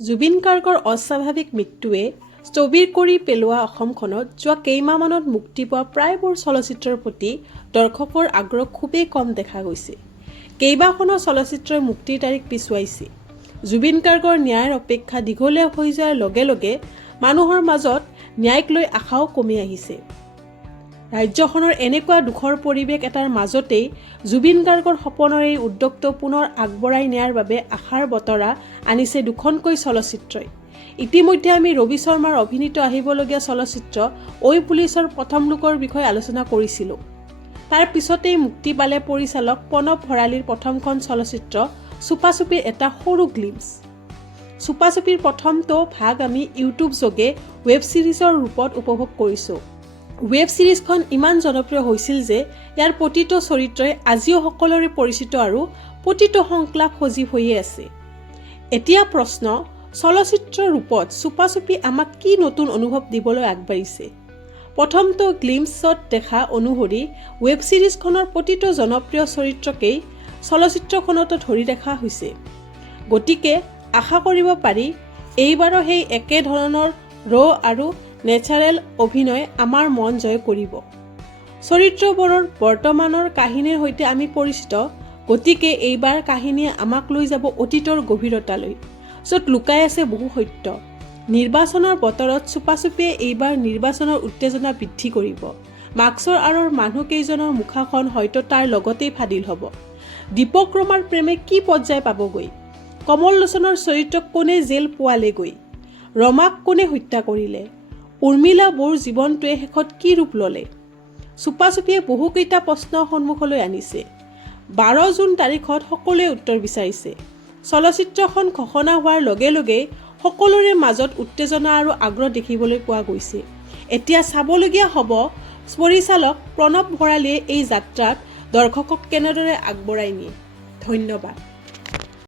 জুবিন গাৰ্গৰ অস্বাভাৱিক মৃত্যুৱে স্থবিৰ কৰি পেলোৱা অসমখনত যোৱা কেইমাহমানত মুক্তি পোৱা প্ৰায়বোৰ চলচ্চিত্ৰৰ প্ৰতি দৰ্শকৰ আগ্ৰহ খুবেই কম দেখা গৈছে। কেইবাখনো চলচ্চিত্ৰই মুক্তিৰ তাৰিখ পিছুৱাইছে। জুবিন গাৰ্গৰ ন্যায়ৰ অপেক্ষা দীঘলীয়া হৈ যোৱাৰ লগে লগে মানুহৰ মাজত ন্যায়ক লৈ আশাও কমি আহিছে। ৰাজ্যখনৰ এনেকুৱা দুখৰ পৰিৱেশ এটাৰ মাজতেই জুবিন গাৰ্গৰ সপোনৰ এই উদ্যোগটো পুনৰ আগবঢ়াই নিয়াৰ বাবে আশাৰ বতৰা আনিছে দুখনকৈ চলচ্চিত্ৰই। ইতিমধ্যে আমি ৰবি শৰ্মাৰ অভিনীত আহিবলগীয়া চলচ্চিত্ৰ ঐ পুলিচৰ প্ৰথম লোকৰ বিষয়ে আলোচনা কৰিছিলোঁ। তাৰ পিছতেই মুক্তি পালে পৰিচালক প্ৰণৱ ভৰালীৰ প্ৰথমখন চলচ্চিত্ৰ চুপাচুপিৰ এটা সৰু গ্লিম্পছ। চুপাচুপিৰ প্ৰথমটো ভাগ আমি ইউটিউব যোগে ৱেব ছিৰিজৰ ৰূপত উপভোগ কৰিছোঁ। ৱেব ছিৰিজখন ইমান জনপ্ৰিয় হৈছিল যে ইয়াৰ প্ৰতিটো চৰিত্ৰই আজিও সকলোৰে পৰিচিত আৰু প্ৰতিটো সংলাপ সজীৱ হৈয়ে আছে। এতিয়া প্ৰশ্ন, চলচ্চিত্ৰ ৰূপত চুপাচুপি আমাক কি নতুন অনুভৱ দিবলৈ আগবাঢ়িছে? প্ৰথমটো গ্লিম্পছত দেখা অনুসৰি ৱেব ছিৰিজখনৰ প্ৰতিটো জনপ্ৰিয় চৰিত্ৰকেই চলচ্চিত্ৰখনতো ধৰি ৰখা হৈছে। গতিকে আশা কৰিব পাৰি এইবাৰো সেই একে ধৰণৰ আৰু নেচাৰেল অভিনয় আমাৰ মন জয় কৰিব। চৰিত্ৰবোৰৰ বৰ্তমানৰ কাহিনীৰ সৈতে আমি পৰিচিত, গতিকে এইবাৰ কাহিনীয়ে আমাক লৈ যাব অতীতৰ গভীৰতালৈ, য'ত লুকাই আছে বহু সত্য। নিৰ্বাচনৰ বতৰত চুপাচুপিয়ে এইবাৰ নিৰ্বাচনৰ উত্তেজনা বৃদ্ধি কৰিব। মাস্কৰ আঁৰৰ মানুহকেইজনৰ মুখাখন হয়তো তাৰ লগতেই ফাদিল হ'ব। দীপক ৰমাৰ প্ৰেমে কি পৰ্যায় পাবগৈ? কমল লোচনৰ চৰিত্ৰক কোনে জেল পোৱালেগৈ? ৰমাক কোনে হত্যা কৰিলে? উৰ্মিলা বড়োৰ জীৱনটোৱে শেষত কি ৰূপ ল'লে? চুপাচুপিয়ে বহুকেইটা প্ৰশ্ন সন্মুখলৈ আনিছে। 12 জুন তাৰিখত সকলোৱে উত্তৰ বিচাৰিছে। চলচ্চিত্ৰখন ঘোষণা হোৱাৰ লগে লগেই সকলোৰে মাজত উত্তেজনা আৰু আগ্ৰহ দেখিবলৈ পোৱা গৈছে। এতিয়া চাবলগীয়া হ'ব পৰিচালক প্ৰণৱ ভৰালীয়ে এই যাত্ৰাত দৰ্শকক কেনেদৰে আগবঢ়াই নিয়ে। ধন্যবাদ।